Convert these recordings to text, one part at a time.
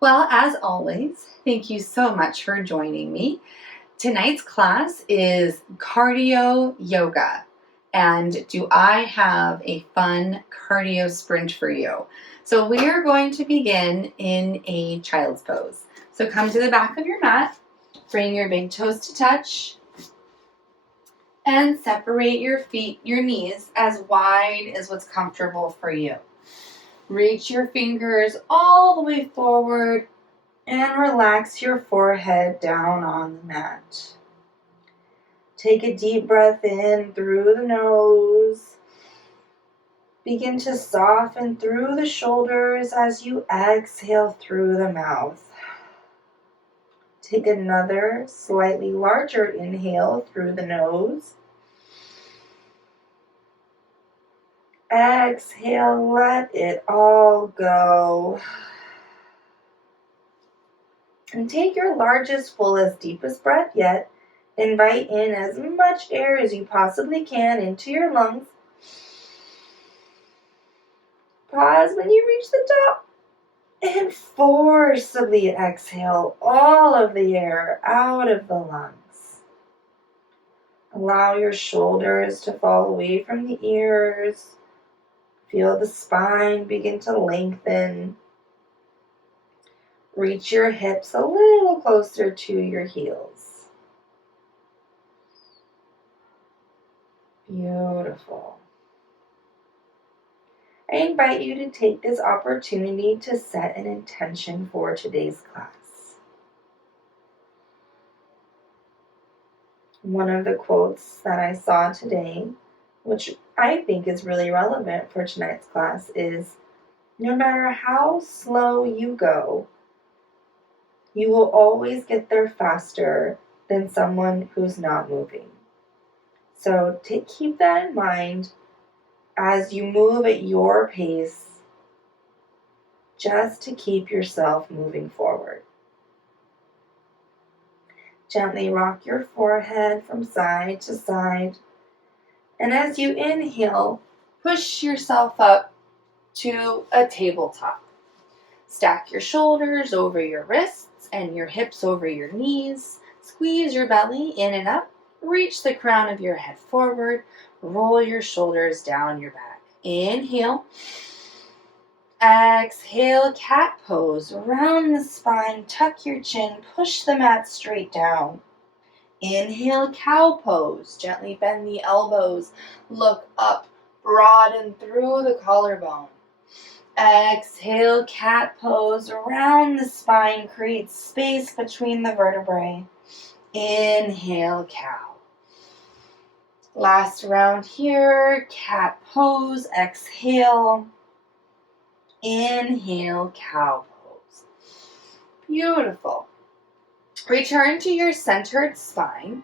Well, as always, thank you so much for joining me. Tonight's class is cardio yoga. And do I have a fun cardio sprint for you? So we are going to begin in a child's pose. So come to the back of your mat, bring your big toes to touch, and separate your feet, your knees as wide as what's comfortable for you. Reach your fingers all the way forward and relax your forehead down on the mat. Take a deep breath in through the nose. Begin to soften through the shoulders as you exhale through the mouth. Take another slightly larger inhale through the nose. Exhale, let it all go. And take your largest, fullest, deepest breath yet. Invite in as much air as you possibly can into your lungs. Pause when you reach the top and forcibly exhale all of the air out of the lungs. Allow your shoulders to fall away from the ears. Feel the spine begin to lengthen. Reach your hips a little closer to your heels. Beautiful. I invite you to take this opportunity to set an intention for today's class. One of the quotes that I saw today, which I think is really relevant for tonight's class, is, "No matter how slow you go, you will always get there faster than someone who's not moving." So keep that in mind as you move at your pace, just to keep yourself moving forward. Gently rock your forehead from side to side. And as you inhale, push yourself up to a tabletop. Stack your shoulders over your wrists and your hips over your knees. Squeeze your belly in and up. Reach the crown of your head forward. Roll your shoulders down your back. Inhale. Exhale, cat pose. Round the spine, tuck your chin, push the mat straight down. Inhale, cow pose. Gently bend the elbows. Look up, broaden through the collarbone. Exhale, cat pose. Round the spine, create space between the vertebrae. Inhale, cow. Last round here, cat pose. Exhale. Inhale, cow pose. Beautiful. Return to your centered spine,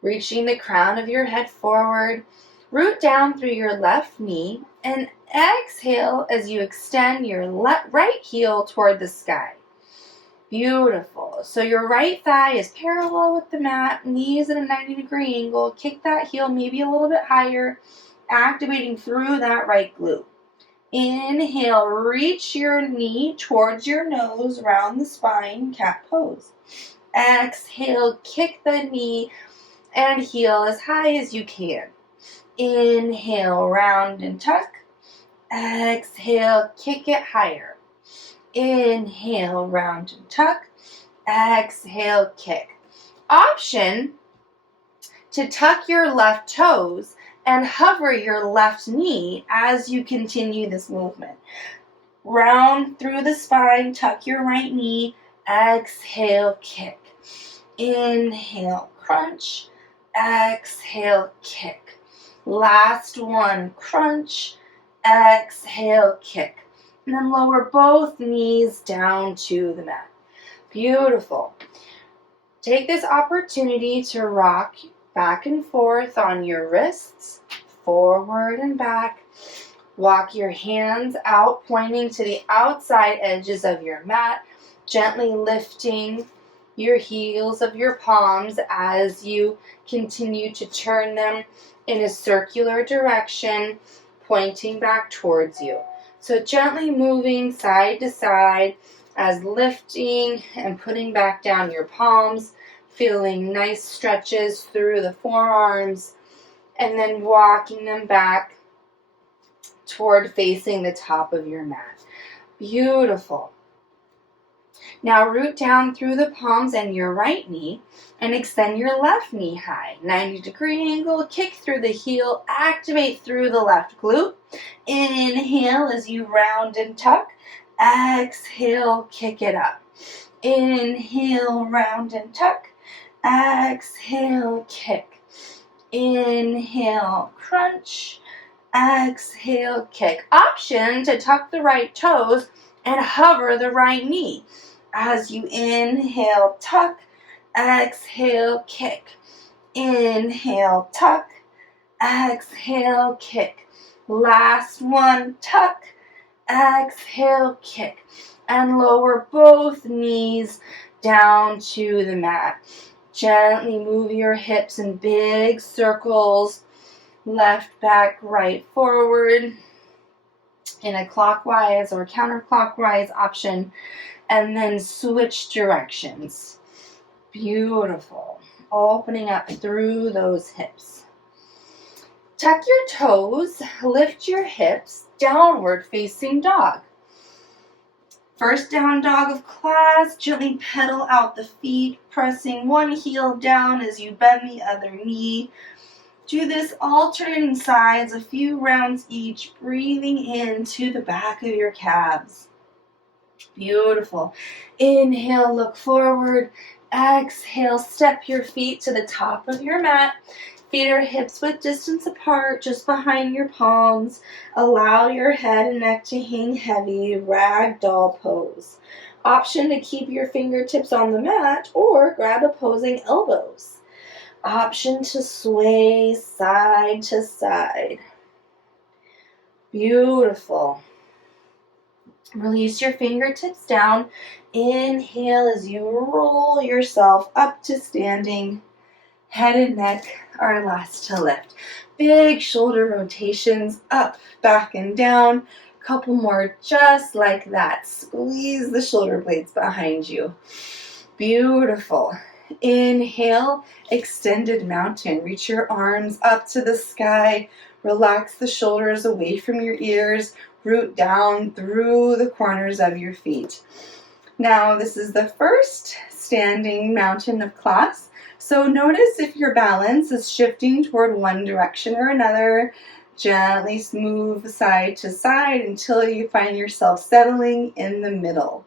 reaching the crown of your head forward. Root down through your left knee and exhale as you extend your right heel toward the sky. Beautiful. So your right thigh is parallel with the mat, knees at a 90-degree angle. Kick that heel maybe a little bit higher, activating through that right glute. Inhale, reach your knee towards your nose, round the spine, cat pose. Exhale, kick the knee and heel as high as you can. Inhale, round and tuck. Exhale, kick it higher. Inhale, round and tuck. Exhale, kick. Option to tuck your left toes and hover your left knee as you continue this movement. Round through the spine, tuck your right knee, exhale, kick. Inhale, crunch, exhale, kick. Last one, crunch, exhale, kick. And then lower both knees down to the mat. Beautiful. Take this opportunity to rock back and forth on your wrists, forward and back. Walk your hands out, pointing to the outside edges of your mat, gently lifting your heels of your palms as you continue to turn them in a circular direction, pointing back towards you. So gently moving side to side, as lifting and putting back down your palms, feeling nice stretches through the forearms, and then walking them back toward facing the top of your mat. Beautiful. Now root down through the palms and your right knee and extend your left knee high. 90-degree angle, kick through the heel, activate through the left glute. Inhale as you round and tuck. Exhale, kick it up. Inhale, round and tuck. Exhale, kick. Inhale, crunch. Exhale, kick. Option to tuck the right toes and hover the right knee. As you inhale, tuck, exhale, kick. Inhale, tuck, exhale, kick. Last one, tuck, exhale, kick. And lower both knees down to the mat. Gently move your hips in big circles, left, back, right, forward, in a clockwise or counterclockwise option. And then switch directions. Beautiful. Opening up through those hips. Tuck your toes, lift your hips, downward facing dog. First down dog of class, gently pedal out the feet, pressing one heel down as you bend the other knee. Do this alternating sides, a few rounds each, breathing into the back of your calves. Beautiful. Inhale, look forward. Exhale, step your feet to the top of your mat. Feet are hips width distance apart, just behind your palms. Allow your head and neck to hang heavy, ragdoll pose. Option to keep your fingertips on the mat or grab opposing elbows. Option to sway side to side. Beautiful. Release your fingertips down. Inhale as you roll yourself up to standing. Head and neck are last to lift. Big shoulder rotations up, back, and down. Couple more just like that. Squeeze the shoulder blades behind you. Beautiful. Inhale, extended mountain. Reach your arms up to the sky. Relax the shoulders away from your ears. Root down through the corners of your feet. Now, this is the first standing mountain of class. So notice if your balance is shifting toward one direction or another. Gently move side to side until you find yourself settling in the middle.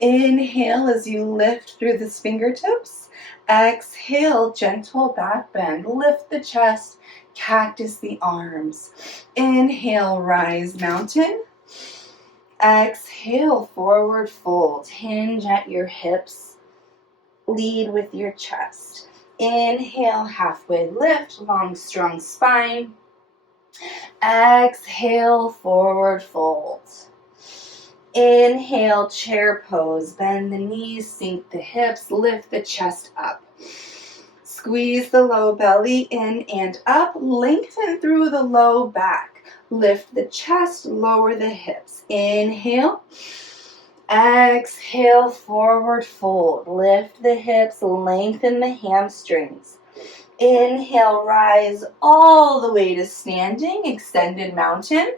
Inhale as you lift through the fingertips. Exhale, gentle back bend. Lift the chest. Cactus the arms. Inhale, rise mountain. Exhale, forward fold. Hinge at your hips. Lead with your chest. Inhale, halfway lift, long strong spine. Exhale, forward fold. Inhale, chair pose. Bend the knees, sink the hips, lift the chest up. Squeeze the low belly in and up. Lengthen through the low back. Lift the chest, lower the hips. Inhale. Exhale, forward fold. Lift the hips, lengthen the hamstrings. Inhale, rise all the way to standing, extended mountain.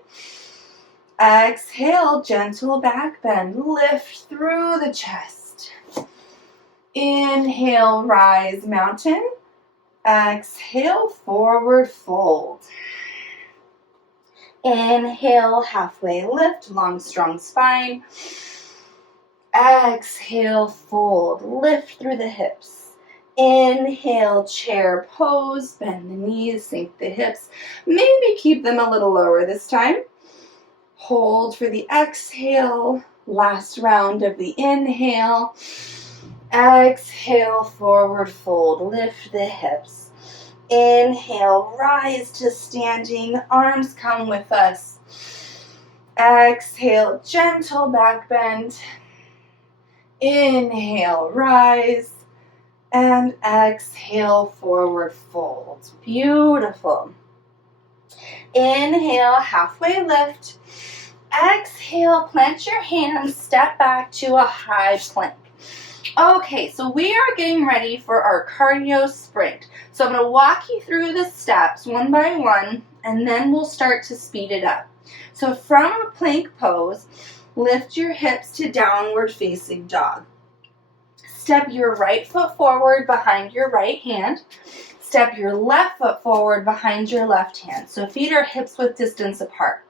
Exhale, gentle back bend. Lift through the chest. Inhale, rise mountain. Exhale, forward fold. Inhale, halfway lift, long strong spine. Exhale, fold, lift through the hips. Inhale, chair pose, bend the knees, sink the hips. Maybe keep them a little lower this time. Hold for the exhale, last round of the inhale. Exhale, forward fold, lift the hips. Inhale, rise to standing, arms come with us. Exhale, gentle back bend. Inhale, rise. And exhale, forward fold. Beautiful. Inhale, halfway lift. Exhale, plant your hands, step back to a high plank. Okay, so we are getting ready for our cardio sprint. So I'm going to walk you through the steps one by one, and then we'll start to speed it up. So from a plank pose, lift your hips to downward facing dog. Step your right foot forward behind your right hand. Step your left foot forward behind your left hand. So feet are hips width distance apart.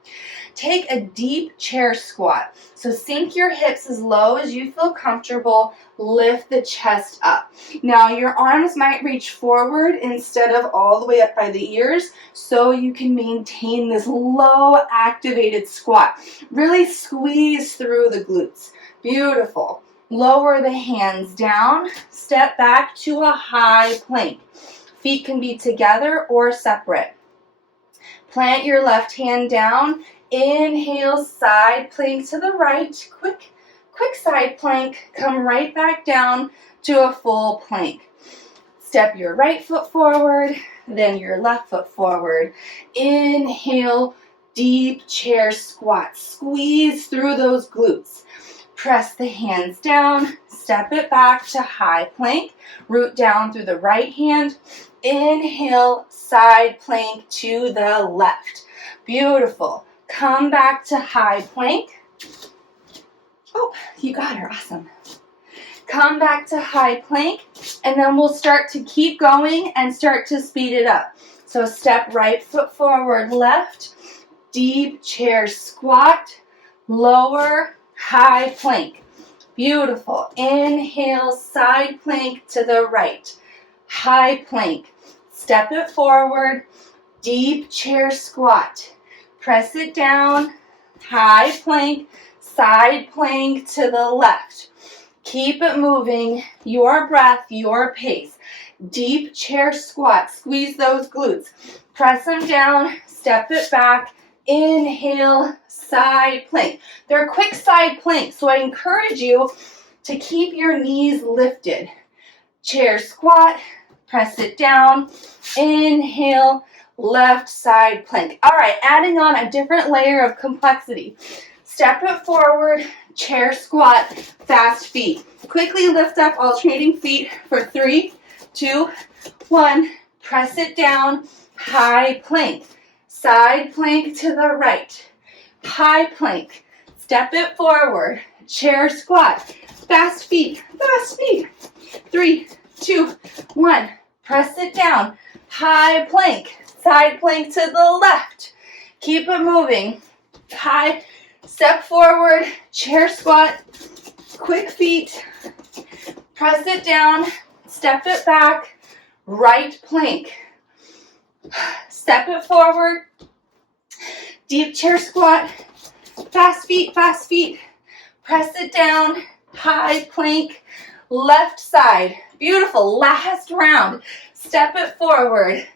Take a deep chair squat. So sink your hips as low as you feel comfortable. Lift the chest up. Now your arms might reach forward instead of all the way up by the ears, so you can maintain this low activated squat. Really squeeze through the glutes. Beautiful. Lower the hands down. Step back to a high plank. Feet can be together or separate. Plant your left hand down. Inhale, side plank to the right. Quick side plank. Come right back down to a full plank. Step your right foot forward, then your left foot forward. Inhale, deep chair squat. Squeeze through those glutes. Press the hands down. Step it back to high plank. Root down through the right hand. Inhale, side plank to the left. Beautiful. Come back to high plank. Oh, you got her. Awesome. Come back to high plank, and then we'll start to keep going and start to speed it up. So step right foot forward, left, deep chair squat, lower, high plank. Beautiful. Inhale, side plank to the right. High plank. Step it forward, deep chair squat. Press it down, high plank, side plank to the left. Keep it moving, your breath, your pace. Deep chair squat, squeeze those glutes. Press them down, step it back, inhale, side plank. They're quick side planks, so I encourage you to keep your knees lifted. Chair squat, press it down, inhale, left side plank. All right, adding on a different layer of complexity. Step it forward, chair squat, fast feet. Quickly lift up, alternating feet for 3, 2, 1. Press it down, high plank. Side plank to the right. High plank. Step it forward, chair squat. Fast feet, fast feet. 3, 2, 1. Press it down, high plank. Side plank to the left. Keep it moving. High, step forward, chair squat, quick feet. Press it down, step it back, right plank. Step it forward, deep chair squat, fast feet, fast feet. Press it down, high plank, left side. Beautiful, last round. Step it forward.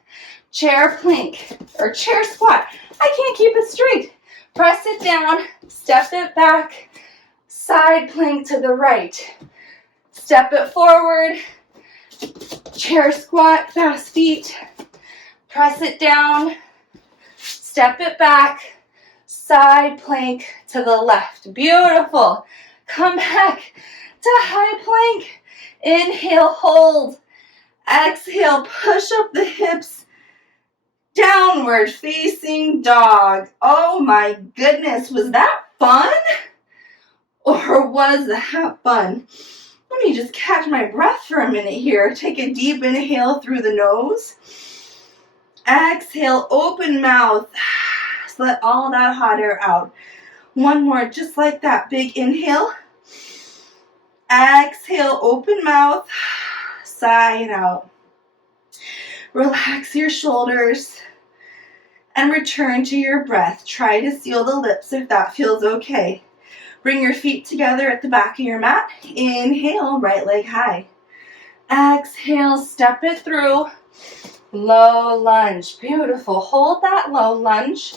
Chair plank or chair squat. I can't keep it straight. Press it down, step it back, side plank to the right. Step it forward, chair squat, fast feet. Press it down, step it back, side plank to the left. Beautiful. Come back to high plank. Inhale, hold. Exhale, push up the hips. Downward facing dog. Oh my goodness, was that fun? Or was that fun? Let me just catch my breath for a minute here. Take a deep inhale through the nose. Exhale, open mouth. So let all that hot air out. One more, just like that. Big inhale. Exhale, open mouth. Sigh it out. Relax your shoulders and return to your breath. Try to seal the lips if that feels okay. Bring your feet together at the back of your mat. Inhale, right leg high. Exhale, step it through. Low lunge. Beautiful. Hold that low lunge.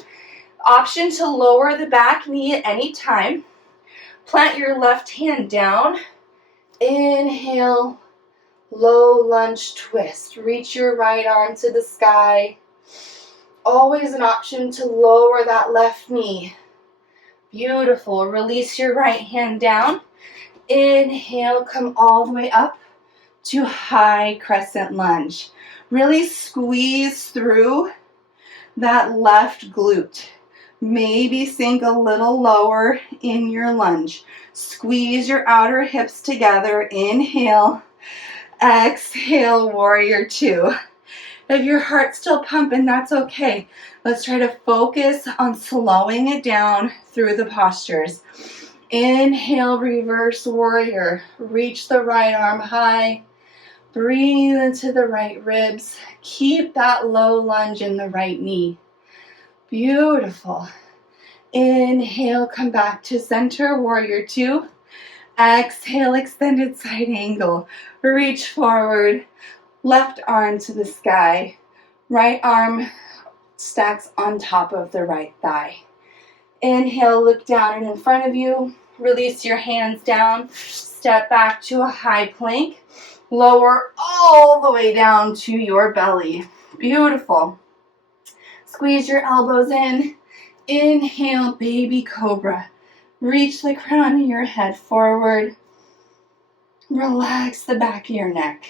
Option to lower the back knee at any time. Plant your left hand down. Inhale. Low lunge twist. Reach your right arm to the sky. Always an option to lower that left knee. Beautiful. Release your right hand down. Inhale, come all the way up to high crescent lunge. Really squeeze through that left glute. Maybe sink a little lower in your lunge. Squeeze your outer hips together. Inhale. Exhale, warrior two. If your heart's still pumping, that's okay. Let's try to focus on slowing it down through the postures. Inhale, reverse warrior. Reach the right arm high. Breathe into the right ribs. Keep that low lunge in the right knee. Beautiful. Inhale, come back to center, warrior two. Exhale, extended side angle. Reach forward. Left arm to the sky. Right arm stacks on top of the right thigh. Inhale, look down and in front of you. Release your hands down. Step back to a high plank. Lower all the way down to your belly. Beautiful. Squeeze your elbows in. Inhale, baby cobra. Reach the crown of your head forward. Relax the back of your neck.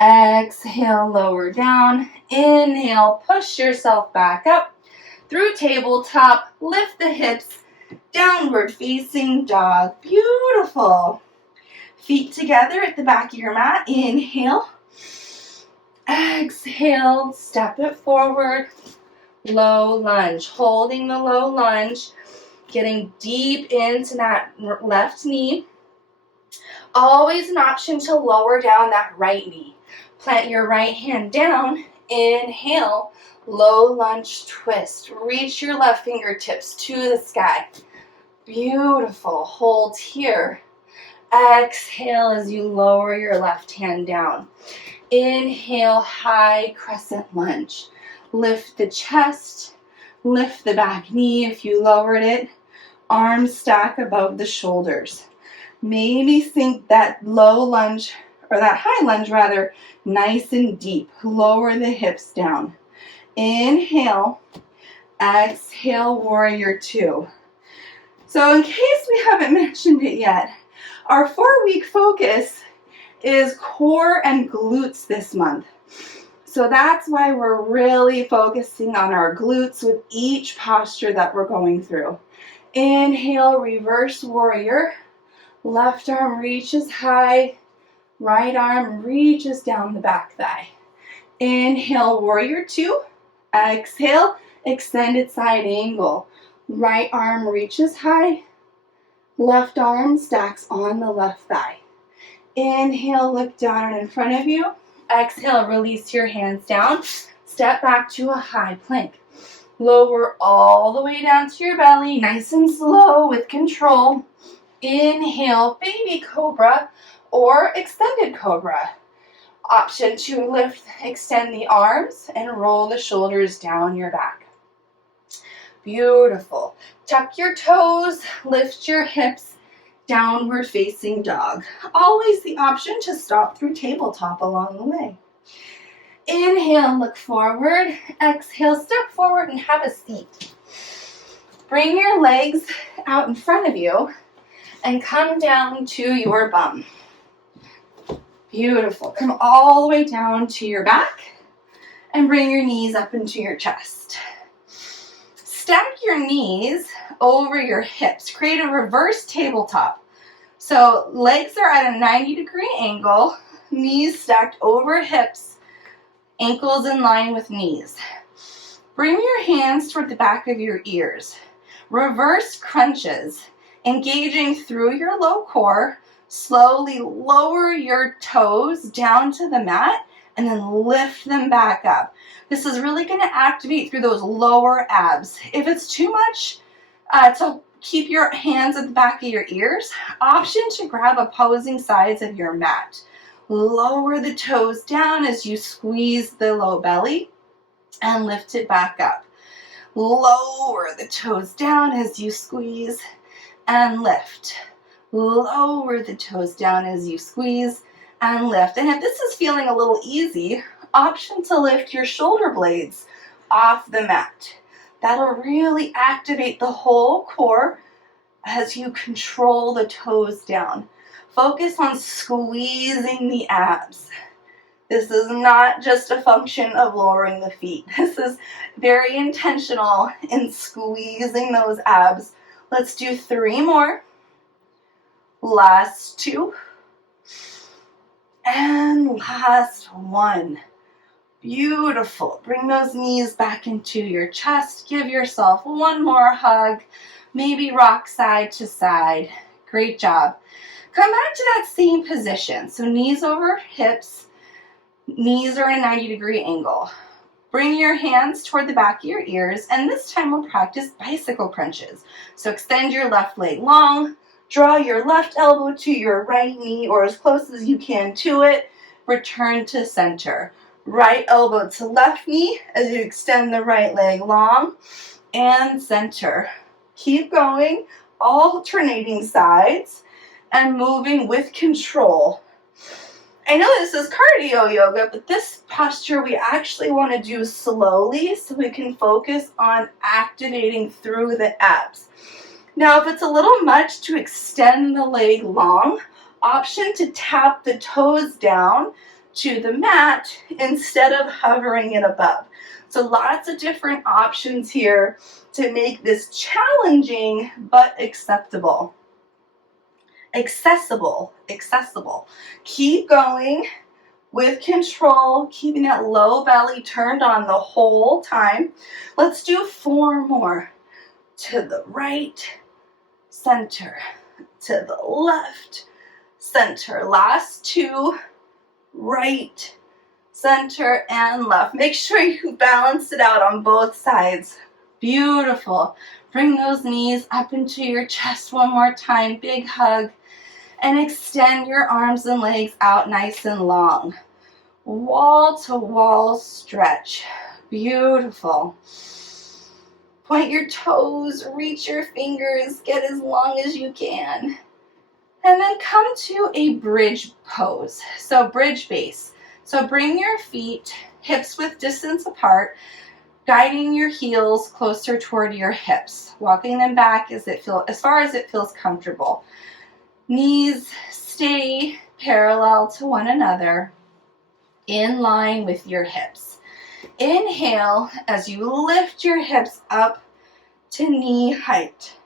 Exhale, lower down. Inhale, push yourself back up. Through tabletop, lift the hips. Downward facing dog. Beautiful. Feet together at the back of your mat. Inhale. Exhale, step it forward. Low lunge. Holding the low lunge. Getting deep into that left knee. Always an option to lower down that right knee. Plant your right hand down. Inhale. Low lunge twist. Reach your left fingertips to the sky. Beautiful. Hold here. Exhale as you lower your left hand down. Inhale, high crescent lunge. Lift the chest. Lift the back knee if you lowered it. Arms stack above the shoulders. Maybe sink that low lunge, or that high lunge rather, nice and deep. Lower the hips down. Inhale. Exhale, warrior two. So in case we haven't mentioned it yet, our 4-week focus is core and glutes this month. So that's why we're really focusing on our glutes with each posture that we're going through. Inhale, reverse warrior. Left arm reaches high. Right arm reaches down the back thigh. Inhale, warrior two. Exhale, extended side angle. Right arm reaches high. Left arm stacks on the left thigh. Inhale, look down and in front of you. Exhale, release your hands down. Step back to a high plank. Lower all the way down to your belly, nice and slow with control. Inhale, baby cobra or extended cobra. Option to lift, extend the arms and roll the shoulders down your back. Beautiful. Tuck your toes, lift your hips, downward facing dog. Always the option to stop through tabletop along the way. Inhale, look forward. Exhale, step forward and have a seat. Bring your legs out in front of you and come down to your bum. Beautiful. Come all the way down to your back and bring your knees up into your chest. Stack your knees over your hips. Create a reverse tabletop. So legs are at a 90-degree angle, knees stacked over hips, ankles in line with knees. Bring your hands toward the back of your ears. Reverse crunches, engaging through your low core. Slowly lower your toes down to the mat and then lift them back up. This is really going to activate through those lower abs. If it's too much to keep your hands at the back of your ears, option to grab opposing sides of your mat. Lower the toes down as you squeeze the low belly and lift it back up. Lower the toes down as you squeeze and lift. Lower the toes down as you squeeze and lift. And if this is feeling a little easy, option to lift your shoulder blades off the mat. That'll really activate the whole core as you control the toes down. Focus on squeezing the abs. This is not just a function of lowering the feet. This is very intentional in squeezing those abs. Let's do 3 more. Last 2. And last 1. Beautiful. Bring those knees back into your chest. Give yourself 1 more hug. Maybe rock side to side. Great job. Come back to that same position. So knees over hips. Knees are in a 90-degree angle. Bring your hands toward the back of your ears, and this time we'll practice bicycle crunches. So extend your left leg long. Draw your left elbow to your right knee or as close as you can to it. Return to center. Right elbow to left knee as you extend the right leg long and center. Keep going, alternating sides and moving with control. I know this is cardio yoga, but this posture we actually want to do slowly so we can focus on activating through the abs. Now, if it's a little much to extend the leg long, option to tap the toes down to the mat instead of hovering it above. So lots of different options here to make this challenging but acceptable. Accessible. Keep going with control, keeping that low belly turned on the whole time. Let's do 4 more. To the right, center. To the left, center. Last 2, right, center, and left. Make sure you balance it out on both sides. Beautiful. Bring those knees up into your chest 1 more time. Big hug. And extend your arms and legs out nice and long. Wall to wall stretch. Beautiful. Point your toes, reach your fingers, get as long as you can. And then come to a bridge pose. So bridge base. So bring your feet hips width distance apart, guiding your heels closer toward your hips, walking them back as far as it feels comfortable. Knees stay parallel to one another, in line with your hips. Inhale as you lift your hips up to knee height.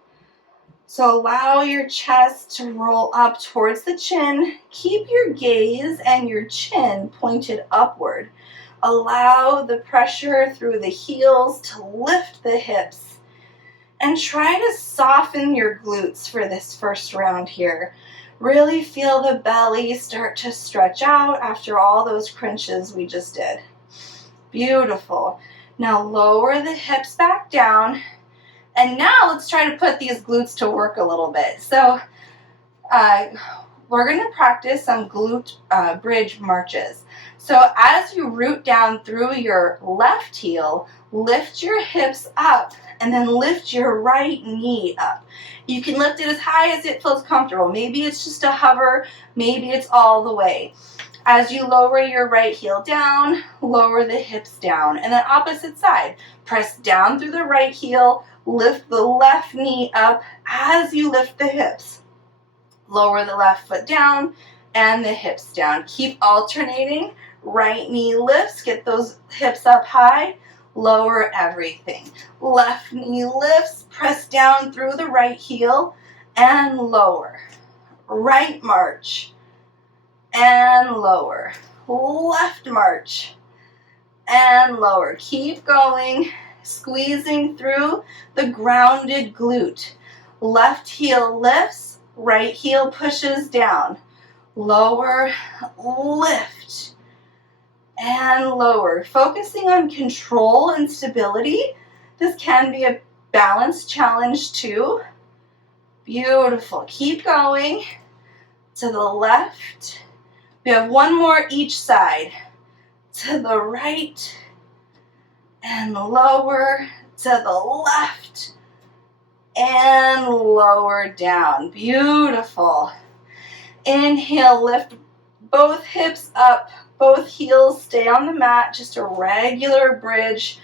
So allow your chest to roll up towards the chin. Keep your gaze and your chin pointed upward. Allow the pressure through the heels to lift the hips. And try to soften your glutes for this first round here. Really feel the belly start to stretch out after all those crunches we just did. Beautiful. Now lower the hips back down. And now let's try to put these glutes to work a little bit. So we're going to practice some glute bridge marches. So as you root down through your left heel, lift your hips up and then lift your right knee up. You can lift it as high as it feels comfortable. Maybe it's just a hover, maybe it's all the way. As you lower your right heel down, lower the hips down. And then opposite side, press down through the right heel, lift the left knee up as you lift the hips. Lower the left foot down and the hips down. Keep alternating. Right knee lifts, get those hips up high. Lower everything. Left knee lifts, press down through the right heel and lower. Right march and lower. Left march and lower. Keep going, squeezing through the grounded glute. Left heel lifts, right heel pushes down. Lower, lift, and lower. Focusing on control and stability. This can be a balance challenge too. Beautiful. Keep going to the left. We have 1 more each side. To the right and lower, to the left and lower down. Beautiful. Inhale, lift both hips up, both heels stay on the mat, just a regular bridge.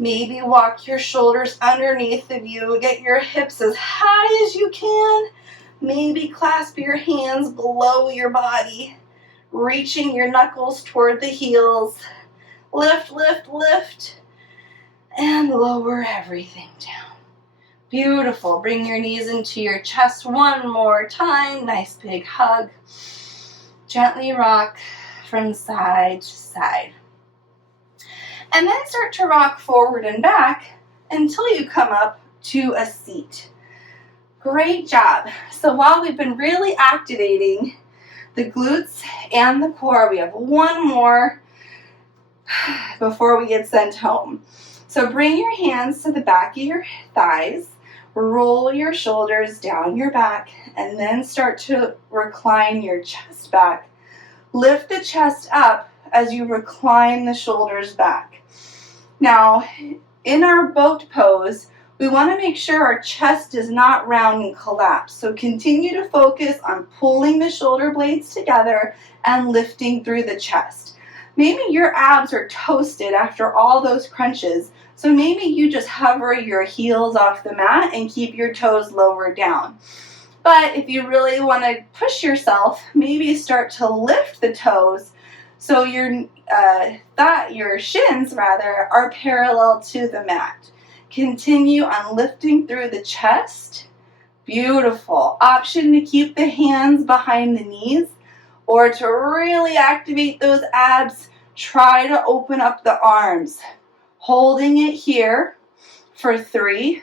Maybe walk your shoulders underneath of you. Get your hips as high as you can. Maybe clasp your hands below your body, reaching your knuckles toward the heels. Lift, lift, lift, and lower everything down. Beautiful. Bring your knees into your chest one more time. Nice big hug. Gently rock from side to side. And then start to rock forward and back until you come up to a seat. Great job. So while we've been really activating the glutes and the core, we have one more before we get sent home. So bring your hands to the back of your thighs, roll your shoulders down your back, and then start to recline your chest back. Lift the chest up as you recline the shoulders back. Now, in our boat pose, we want to make sure our chest does not round and collapse. So continue to focus on pulling the shoulder blades together and lifting through the chest. Maybe your abs are toasted after all those crunches, so maybe you just hover your heels off the mat and keep your toes lower down. But if you really want to push yourself, maybe start to lift the toes so your shins are parallel to the mat. Continue on lifting through the chest. Beautiful. Option to keep the hands behind the knees, or to really activate those abs, try to open up the arms. Holding it here for 3.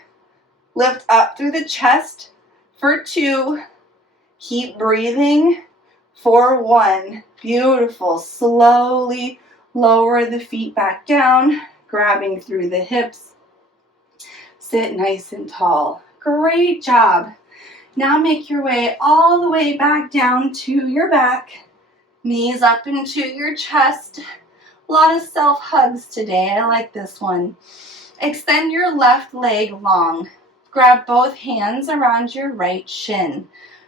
Lift up through the chest for 2. Keep breathing for 1. Beautiful. Slowly lower the feet back down, grabbing through the hips. Sit nice and tall. Great job. Now make your way all the way back down to your back. Knees up into your chest. A lot of self-hugs today. I like this one. Extend your left leg long. Grab both hands around your right shin.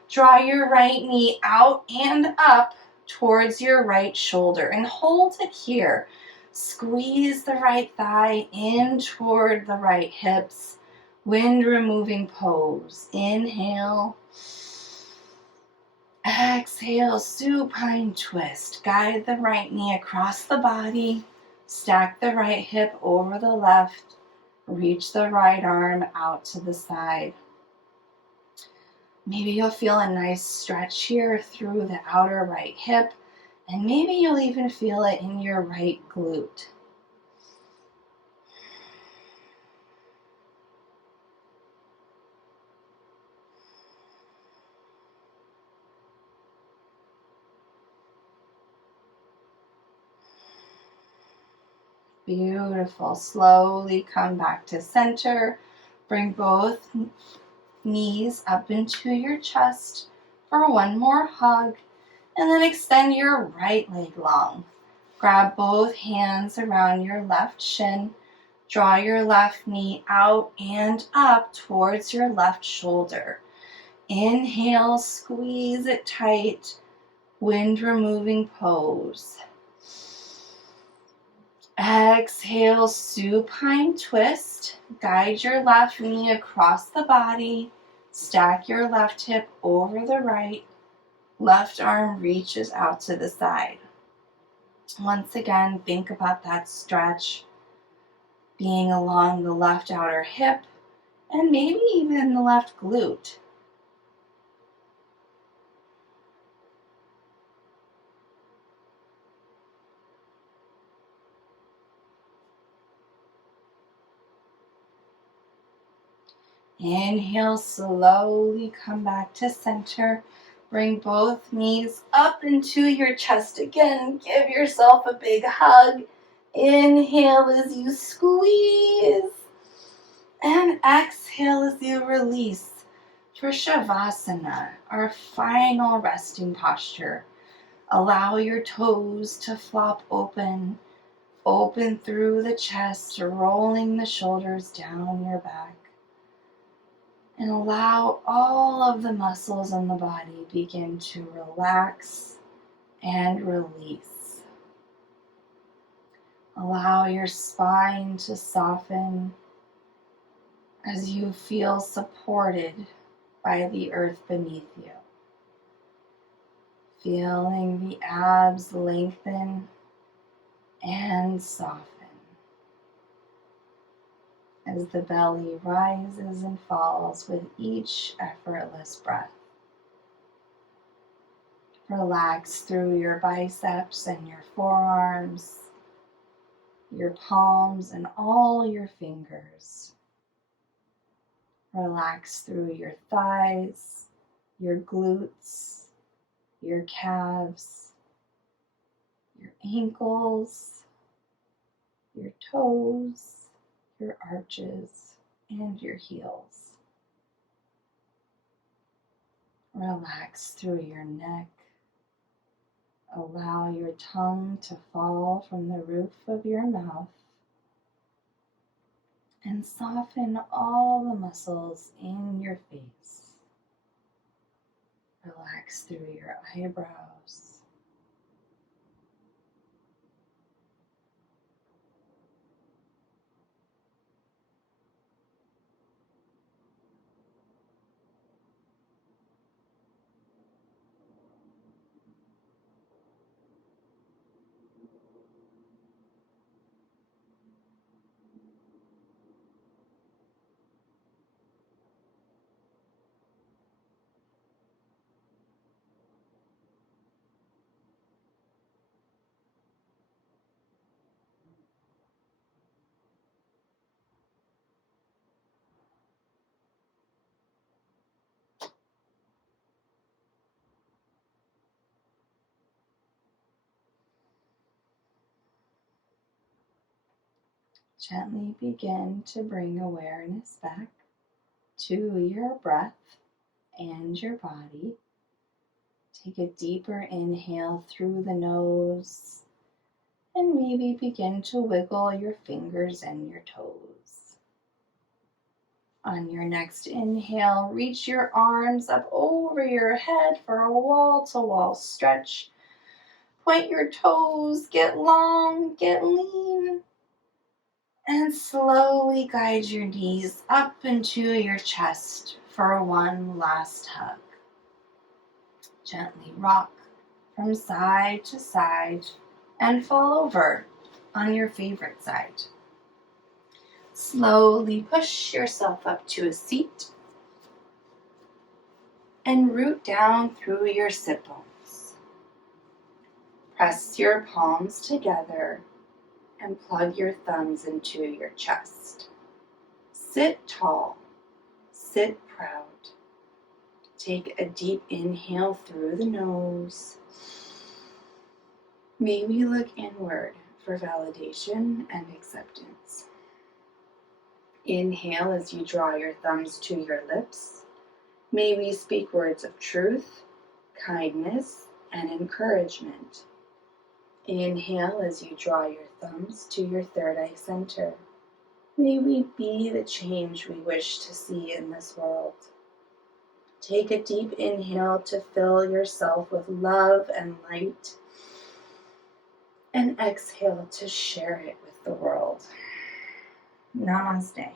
Draw your right knee out and up towards your right shoulder and hold it here. Squeeze the right thigh in toward the right hips. Wind removing pose. Inhale. Exhale, supine twist. Guide the right knee across the body. Stack the right hip over the left. Reach the right arm out to the side. Maybe you'll feel a nice stretch here through the outer right hip, and maybe you'll even feel it in your right glute. Beautiful. Slowly come back to center. Bring both knees up into your chest for one more hug, and then extend your right leg long. Grab both hands around your left shin. Draw your left knee out and up towards your left shoulder. Inhale, squeeze it tight. Wind removing pose. Exhale, supine twist. Guide your left knee across the body. Stack your left hip over the right. Left arm reaches out to the side. Once again, think about that stretch being along the left outer hip and maybe even the left glute. Inhale, slowly come back to center. Bring both knees up into your chest again. Give yourself a big hug. Inhale as you squeeze. And exhale as you release for Shavasana, our final resting posture. Allow your toes to flop open. Open through the chest, rolling the shoulders down your back. And allow all of the muscles in the body begin to relax and release. Allow your spine to soften as you feel supported by the earth beneath you. Feeling the abs lengthen and soften as the belly rises and falls with each effortless breath. Relax through your biceps and your forearms, your palms and all your fingers. Relax through your thighs, your glutes, your calves, your ankles, your toes, your arches, and your heels. Relax through your neck. Allow your tongue to fall from the roof of your mouth and soften all the muscles in your face. Relax through your eyebrows. Gently begin to bring awareness back to your breath and your body. Take a deeper inhale through the nose and maybe begin to wiggle your fingers and your toes. On your next inhale, reach your arms up over your head for a wall-to-wall stretch. Point your toes, get long, get lean. And slowly guide your knees up into your chest for one last hug. Gently rock from side to side and fall over on your favorite side. Slowly push yourself up to a seat and root down through your sit bones. Press your palms together and plug your thumbs into your chest. Sit tall, sit proud. Take a deep inhale through the nose. Maybe look inward for validation and acceptance. Inhale as you draw your thumbs to your lips. Maybe speak words of truth, kindness, and encouragement. Inhale as you draw your thumbs to your third eye center. May we be the change we wish to see in this world. Take a deep inhale to fill yourself with love and light, and exhale to share it with the world. Namaste.